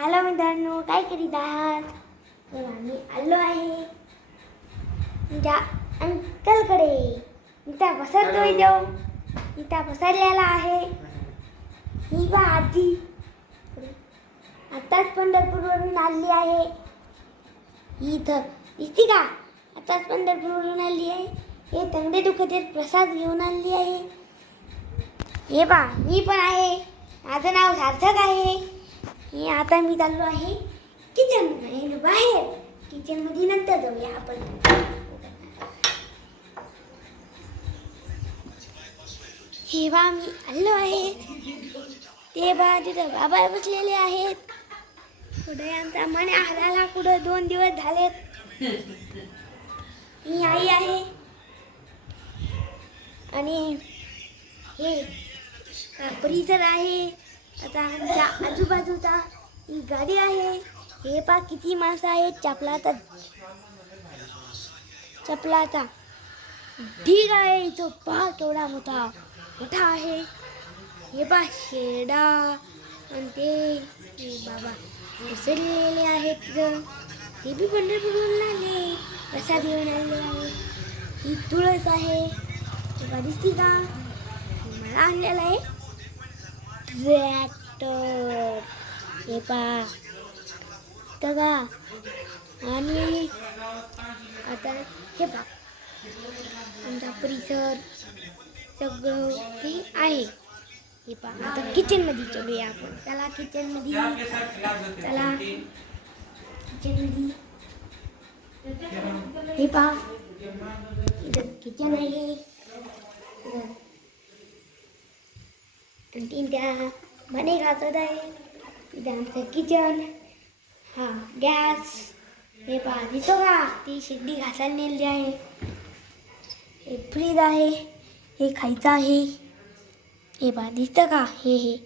Hello मित्रांनो काय करीत आहात? तर आम्ही आलो आहे तुमच्या अंकलकडे. इथं पसरतोय देव इथं पसरलेला आहे. ही बा आजी. आताच पंढरपूरवरून आली आहे. ही इथं दिसती का? आताच पंढरपूरवरून आली आहे. हे तंगडे दुखते प्रसाद घेऊन आणली आहे. हे बा मी पण आहे. माझं नाव सार्थक आहे. हे आता मी चाललो आहे किचन बाहेर. किचनमध्ये नंतर जाऊया आपण. हे बा मी आलो आहे. ते बा तिथं बाबा बसलेले आहेत. कुठे आमचा मन आला कुठं दोन दिवस झालेत. ही आई आहे. आणि हे परिसर आहे. आता आमच्या आजूबाजूचा ही गाडी आहे. हे पा किती माणसं आहेत चपलाचा. चपलाचा. ढीग आहे इथं. पहा केवढा मोठा. मोठा आहे. हे पा शेडा आणि ते बाबा पसरलेले आहेत ते बी पंढरपूरवरून आले. प्रसाद घेऊन आले आहे. ही तुळस आहे. तेव्हा दिसती का? मला आणलेला आहे. ट्रॅक्टर. हे पा का आणि आता हे पा आमचा परिसर सगळं ते आहे हे पा आता किचनमध्ये चलूया आपण चला किचनमध्ये चला किचनमध्ये हे पा इथं किचन आहे इथं आणि त्या म्हणे घासत आहे इथं आमचं किचन हा गॅस हे पहा दिसतो का ती शिड्डी घासायला नेली आहे हे फ्रीज आहे हे खायचं आहे हे पहा दिसतं का हे हे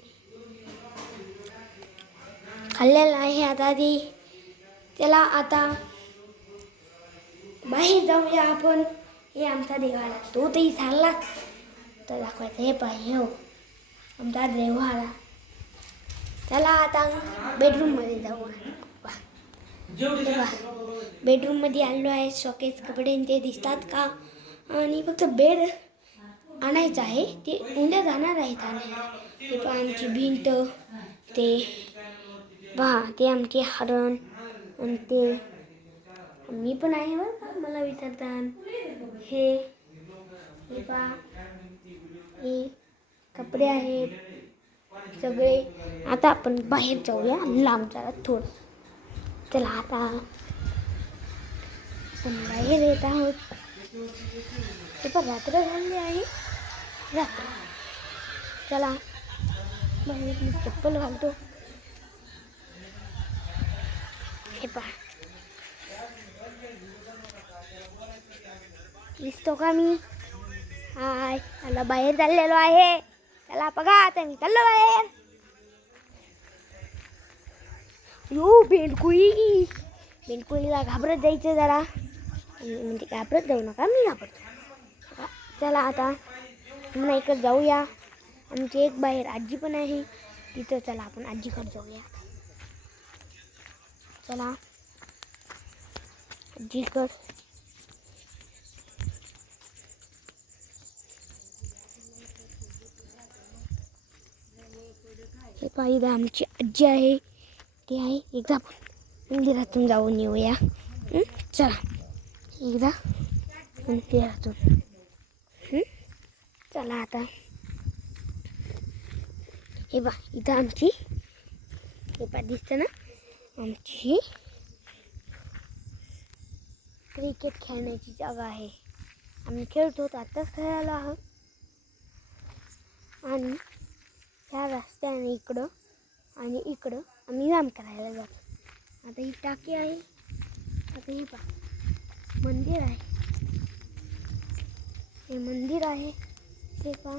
खाल्लेलं आहे आता ते त्याला आता बाहेर जाऊया आपण हे आमचा देवाला तो तरी चाललाच तर दाखवायचं हे पाहिजे हो आमचा देवाला चला आता बेडरूममध्ये जाऊ. बेडरूममध्ये आलो आहे शॉकेस कपडे ते दिसतात का? आणि फक्त बेड आणायचं आहे. ते उद्या जाणार आहेत आणायला. ते पण आमची भिंत ते. पहा ते आमचे हरण आणि ते. मी पण आहे बरं का मला विचारतात हे. हे पहा. हे कपडे आहेत. सगळे आता आपण बाहेर जाऊया लांब जरा थोडं. चला आता आपण बाहेर येत आहोत. ते पण रात्र झाली आहे. रात्र. चला बाहेर मी चप्पल घालतो. हे पहा. दिसतो का मी? हाय मला बाहेर चाललेलो आहे. चला बघा आता मी चाललो बाहेर यो बेंडकुळी बेंडकुळीला घाबरत जायचं जरा. म्हणजे घाबरत जाऊ नका मी घाबरतो. चला आता पुन्हा इकडे जाऊया. आमची एक बाहेर आजी पण आहे. तिथं चला आपण आजीकडे जाऊया. चला. आजीकड. हे पाहिजे आमची आजी आहे. ती आहे. एकदा आपण मंदिरातून जाऊन येऊया. चला. एकदा मंदिरातून. चला आता. हे बा इथं आमची हे पा दिसतं ना? आमची क्रिकेट खेळण्याची जागा आहे. आम्ही खेळतो आत्ताच खेळायला आहोत. आणि ह्या रस्त्याने इकडं आणि इकडं आम्ही व्यायाम करायला जातो. आता ही टाकी आहे. आता ही पा मंदिर आहे. हे मंदिर आहे. ते पा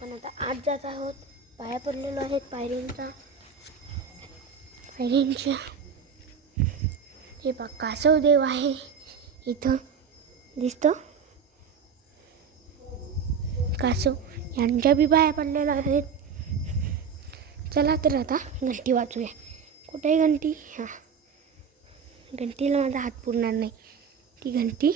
पण आता आत जात आहोत. पाया पडलेलो आहेत पायरींचा पायरींच्या हे पा कासव देव आहे. इथं दिसतं. कासव यांच्या बी पाया पडलेल्या आहेत. चला तर आता घंटी वाचूया कुठे आहे घंटी? हां. घंटीला माझा हात पुरणार नाही. ती घंटी.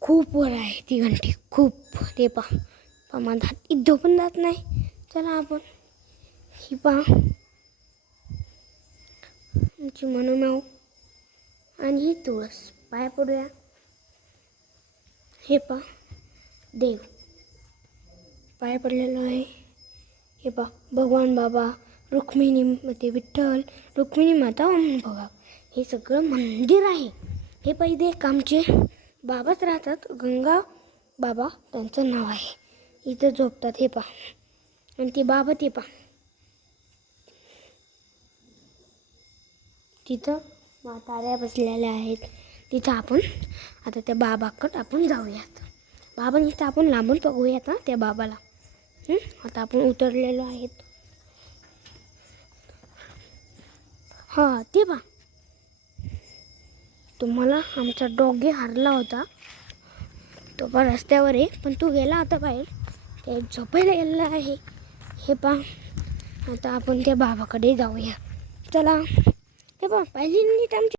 खूप वर आहे ती घंटी. खूप. ते पा. पा माझा हात इथं पण जात नाही. चला आपण. ही पा. आमची मनोमाऊ आणि ही तुळस. पाय पडूया. हे पा. देव. पाय पडलेलो आहे. हे बा भगवान बाबा रुक्मिणी ते विठ्ठल रुक्मिणी माता बघा हे सगळं मंदिर आहे. हे पहिले एक आमचे बाबाच राहतात. गंगा बाबा त्यांचं नाव आहे. इथं झोपतात. हे पा आणि ते बाबा ते पा तिथं म्हाताऱ्या बसलेल्या आहेत. तिथं आपण आता त्या बाबाकडं आपण जाऊयात. बाबा नुसतं आपण लांबून बघूयात ना त्या बाबाला. आता आपण उतरलेलो आहेत. हां ते बा तुम्हाला आमचा डॉगी हारला होता. तो पण रस्त्यावर आहे पण तू गेला आता बाहेर. ते झोपायला गेलेला आहे. हे पा आता आपण त्या बाबाकडे जाऊया. चला हे पा पाहिजे नीट आमची